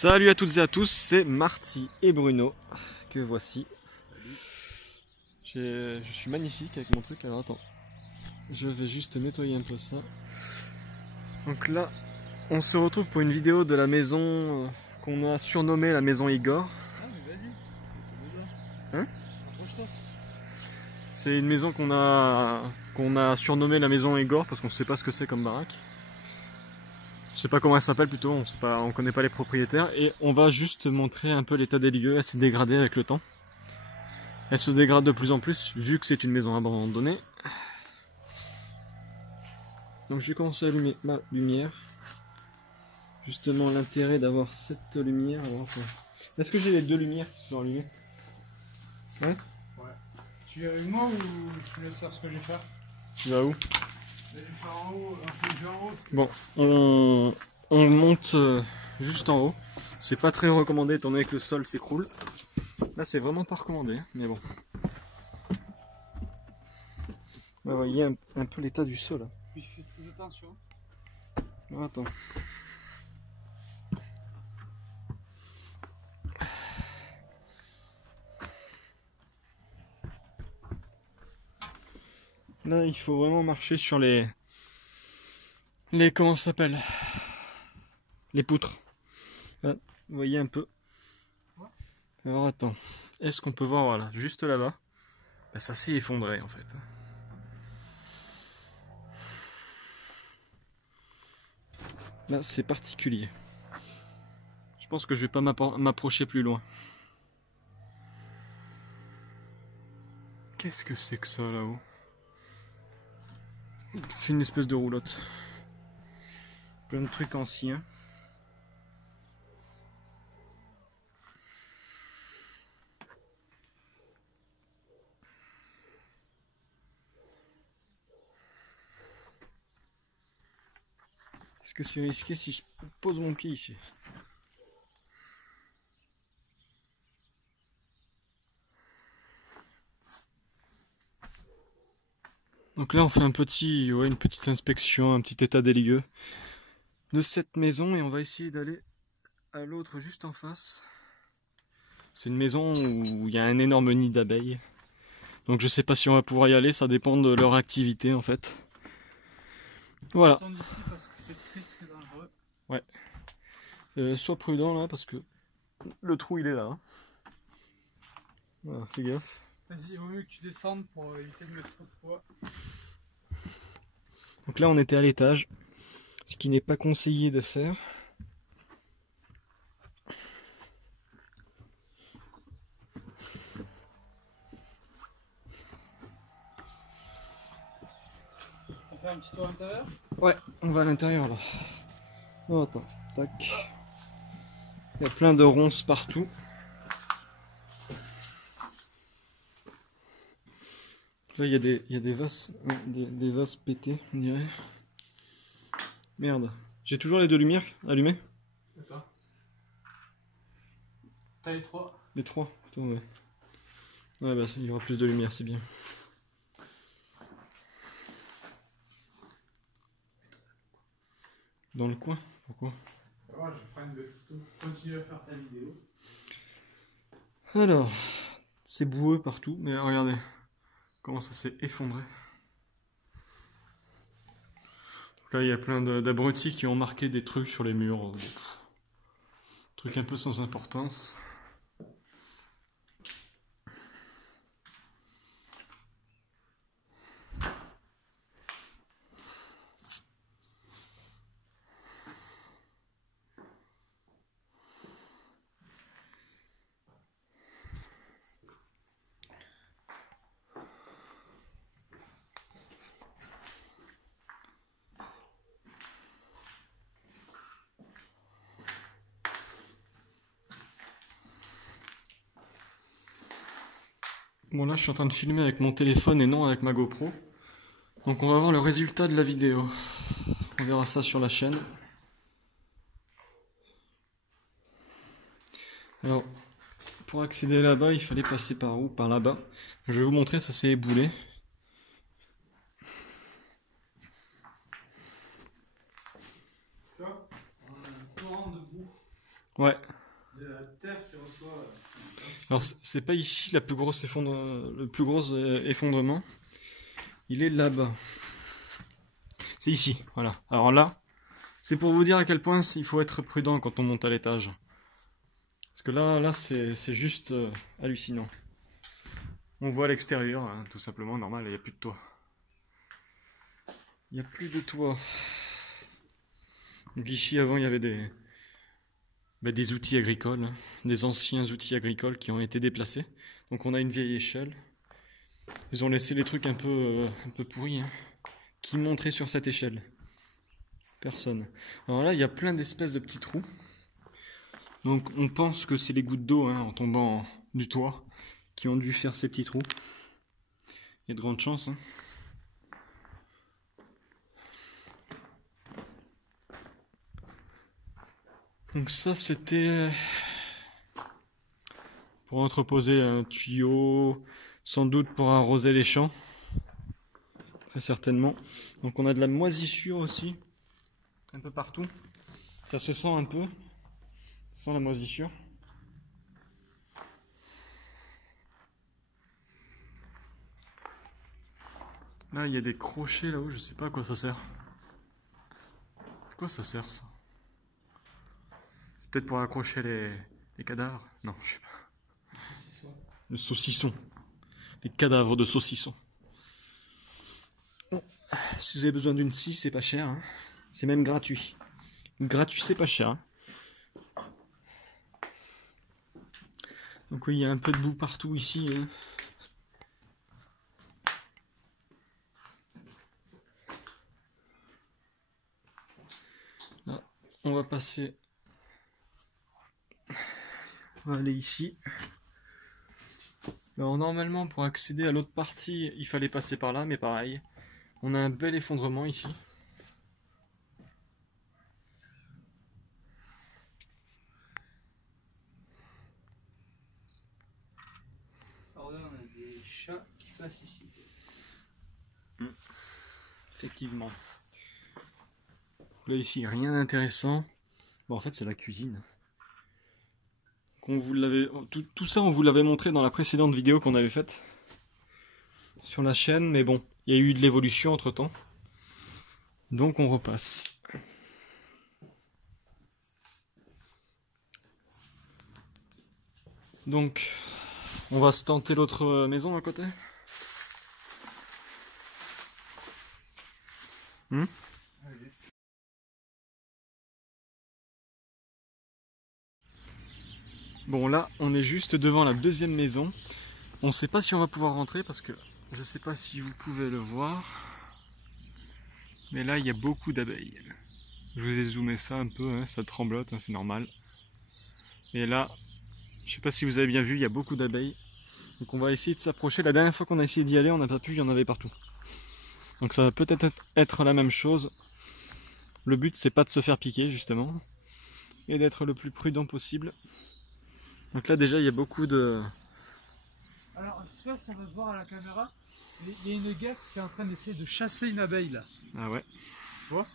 Salut à toutes et à tous, c'est Marty et Bruno que voici. Je suis magnifique avec mon truc, alors attends, je vais juste nettoyer un peu ça. Donc là, on se retrouve pour une vidéo de la maison qu'on a surnommée la maison Igor. Ah mais vas-y, Hein? approche-toi. C'est une maison qu'on a surnommée la maison Igor parce qu'on sait pas ce que c'est comme baraque. Je sais pas comment elle s'appelle plutôt, on connaît pas les propriétaires et on va juste montrer un peu l'état des lieux. Elle s'est dégradée avec le temps. Elle se dégrade de plus en plus vu que c'est une maison abandonnée. Donc je vais commencer à allumer ma lumière. Justement l'intérêt d'avoir cette lumière. Est-ce que j'ai les deux lumières qui sont allumées? Ouais. Ouais. Tu allumes moi ou tu laisses faire ce que je vais faire? Tu vas où? Je vais faire en haut, un peu déjà en haut. Bon, on monte juste en haut. C'est pas très recommandé étant donné que le sol s'écroule. Là c'est vraiment pas recommandé, mais bon. Vous voyez un peu l'état du sol. Puis fais très attention. Alors, attends. Là il faut vraiment marcher sur les comment ça s'appelle? Les poutres. Là, vous voyez un peu. Alors attends. Est-ce qu'on peut voir, voilà, juste là-bas? Ben, ça s'est effondré en fait. Là c'est particulier. Je pense que je vais pas m'approcher plus loin. Qu'est-ce que c'est que ça là-haut? C'est une espèce de roulotte. Plein de trucs anciens. Est-ce que c'est risqué si je pose mon pied ici? Donc là on fait une petite inspection, un petit état des lieux de cette maison et on va essayer d'aller à l'autre juste en face. C'est une maison où il y a un énorme nid d'abeilles. Donc je sais pas si on va pouvoir y aller, ça dépend de leur activité en fait. Voilà. Attends d'ici parce que c'est très dangereux. Ouais. Sois prudent là parce que le trou il est là. Hein. Voilà, fais gaffe. Vas-y, il vaut mieux que tu descendes pour éviter de mettre trop de poids. Donc là on était à l'étage, ce qui n'est pas conseillé de faire. On va faire un petit tour à l'intérieur? Ouais, on va à l'intérieur là. Oh, attends, tac. Il y a plein de ronces partout. Là il y a des vases, des vases pétés, on dirait. Merde. J'ai toujours les deux lumières allumées? D'accord. T'as les trois? Les trois, plutôt, ouais. Ouais, bah il y aura plus de lumière, c'est bien. Dans le coin? Pourquoi? Ouais, je vais prendre des photos. Continue à faire ta vidéo. Alors, c'est boueux partout, mais regardez comment ça s'est effondré. Donc là, il y a plein d'abrutis qui ont marqué des trucs sur les murs. Des trucs un peu sans importance. Bon là je suis en train de filmer avec mon téléphone et non avec ma GoPro. Donc on va voir le résultat de la vidéo. On verra ça sur la chaîne. Alors, pour accéder là-bas, il fallait passer par où? Par là-bas. Je vais vous montrer, ça s'est éboulé. Tu vois? On a un torrent de boue. Ouais. De la terre qui reçoit. Alors c'est pas ici le plus gros effondrement. Il est là-bas. C'est ici, voilà. Alors là, c'est pour vous dire à quel point il faut être prudent quand on monte à l'étage. Parce que là c'est juste hallucinant. On voit l'extérieur, hein, tout simplement, normal, il n'y a plus de toit. Il n'y a plus de toit. Donc ici, avant, il y avait des outils agricoles, hein, des anciens outils agricoles qui ont été déplacés. Donc on a une vieille échelle. Ils ont laissé les trucs un peu pourris. Hein. Qui montraient sur cette échelle? Personne. Alors là, il y a plein d'espèces de petits trous. Donc on pense que c'est les gouttes d'eau hein, en tombant du toit qui ont dû faire ces petits trous. Il y a de grandes chances. Hein. Donc ça c'était pour entreposer un tuyau, sans doute pour arroser les champs. Très certainement. Donc on a de la moisissure aussi, un peu partout. Ça se sent un peu, sans la moisissure. Là il y a des crochets là-haut, je sais pas à quoi ça sert. À quoi ça sert ça? C'est peut-être pour accrocher les cadavres? Non, je sais pas. Le saucisson. Les cadavres de saucisson. Bon, si vous avez besoin d'une scie, c'est pas cher. Hein. C'est même gratuit. Gratuit, c'est pas cher. Hein. Donc oui, il y a un peu de boue partout ici. Hein. Là, on va passer. On va aller ici. Alors normalement, pour accéder à l'autre partie, il fallait passer par là, mais pareil. On a un bel effondrement ici. Alors là, on a des chats qui passent ici. Effectivement. Là ici, rien d'intéressant. Bon, en fait, c'est la cuisine. Tout ça, on vous l'avait montré dans la précédente vidéo qu'on avait faite sur la chaîne, mais bon, il y a eu de l'évolution entre temps. Donc on repasse. Donc, on va se tenter l'autre maison à côté. Bon là, on est juste devant la deuxième maison. On ne sait pas si on va pouvoir rentrer parce que je ne sais pas si vous pouvez le voir. Mais là, il y a beaucoup d'abeilles. Je vous ai zoomé ça un peu, hein, ça tremblote, hein, c'est normal. Et là, je ne sais pas si vous avez bien vu, il y a beaucoup d'abeilles. Donc on va essayer de s'approcher. La dernière fois qu'on a essayé d'y aller, on n'a pas pu, il y en avait partout. Donc ça va peut-être être la même chose. Le but, c'est pas de se faire piquer, justement. Et d'être le plus prudent possible. Donc là, déjà, il y a beaucoup de... Alors, je sais pas si ça va se voir à la caméra, mais il y a une guêpe qui est en train d'essayer de chasser une abeille là. Ah ouais. Tu vois?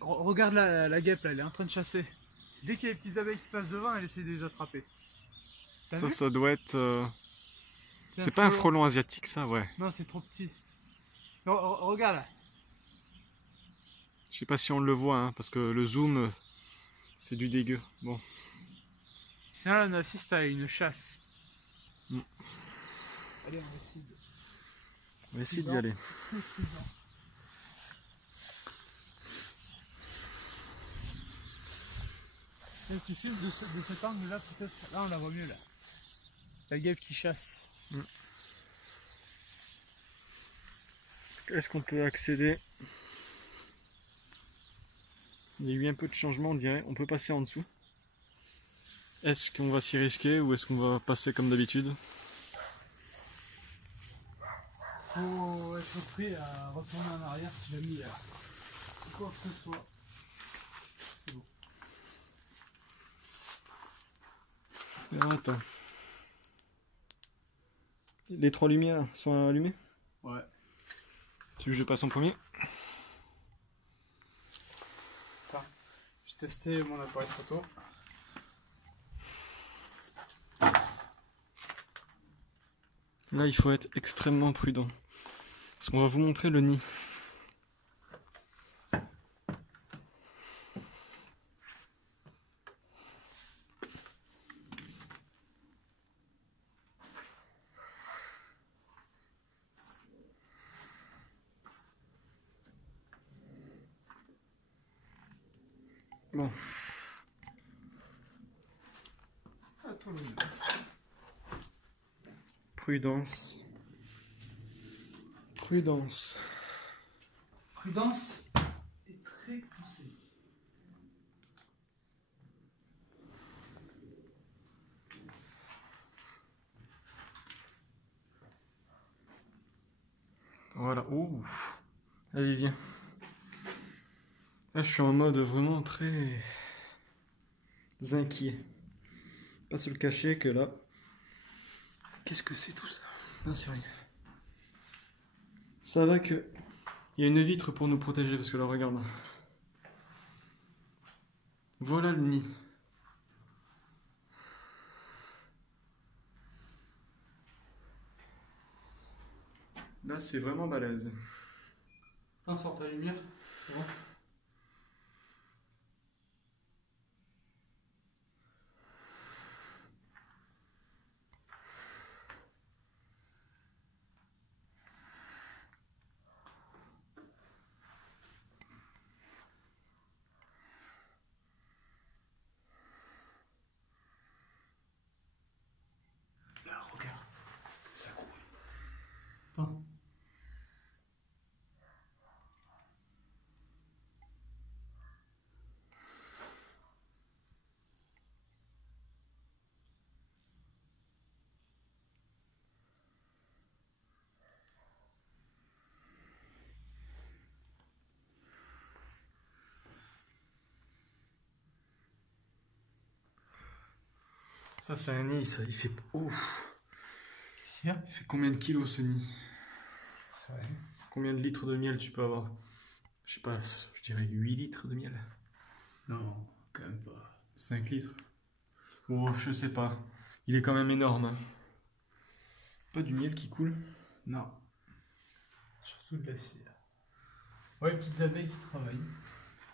Regarde la guêpe là, elle est en train de chasser. Dès qu'il y a les petites abeilles qui passent devant, elle essaie de les attraper. Ça doit être... C'est pas un frelon asiatique, ça, ouais. Non, c'est trop petit. Regarde là. Je sais pas si on le voit, hein, parce que le zoom, c'est du dégueu. Bon. Sinon, là, on assiste à une chasse. Allez, on va essayer d'y aller. Si tu filmes de cet angle là, peut-être. Là, on la voit mieux là. La guêpe qui chasse. Est-ce qu'on peut accéder? Il y a eu un peu de changement, on dirait. On peut passer en dessous. Est-ce qu'on va s'y risquer ou est-ce qu'on va passer comme d'habitude? Faut être prêt à retourner en arrière si jamais il y a quoi que ce soit. C'est bon. Alors, attends. Les 3 lumières sont allumées? Ouais. Tu veux que je passe en premier? Attends. tester mon appareil photo. Là, il faut être extrêmement prudent. Parce qu'on va vous montrer le nid. Bon. À toi le nid. Prudence. Prudence. Prudence est très conseillée. Voilà. Ouh. Allez, viens. Là, je suis en mode vraiment très inquiet. Pas se le cacher que là. Qu'est-ce que c'est tout ça? Non, c'est rien. Ça va que. Il y a une vitre pour nous protéger parce que là, regarde. Voilà le nid. Là, c'est vraiment balèze. T'en sors ta lumière, c'est bon? Là, regarde, ça grouille. Attends. Ça, c'est un nid, ça. Il fait. Oh. Qu'est-ce qu'il y a? Il fait combien de kilos ce nid? C'est vrai. Combien de litres de miel tu peux avoir? Je sais pas, je dirais 8 litres de miel. Non, quand même pas. 5 litres. Oh, je sais pas. Il est quand même énorme. Hein. Pas du miel qui coule? Non. Surtout de la cire. Ouais, petites abeilles qui travaillent.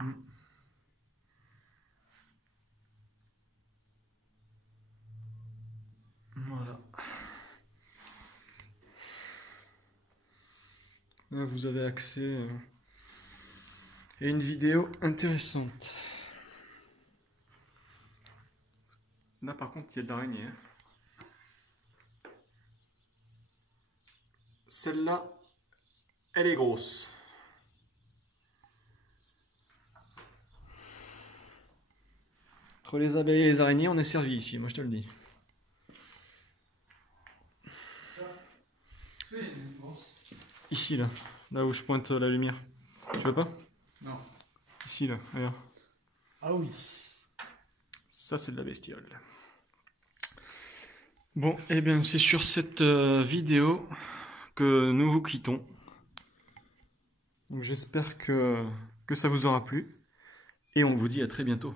Mm. Voilà. Là, vous avez accès à une vidéo intéressante. Là, par contre, il y a de l'araignée. Hein. Celle-là, elle est grosse. Entre les abeilles et les araignées, on est servi ici, moi je te le dis. Ici, là où je pointe la lumière. Tu veux pas? Non. Ici, là, regarde. Ah oui. Ça, c'est de la bestiole. Bon, eh bien, c'est sur cette vidéo que nous vous quittons. Donc, j'espère que ça vous aura plu. Et on vous dit à très bientôt.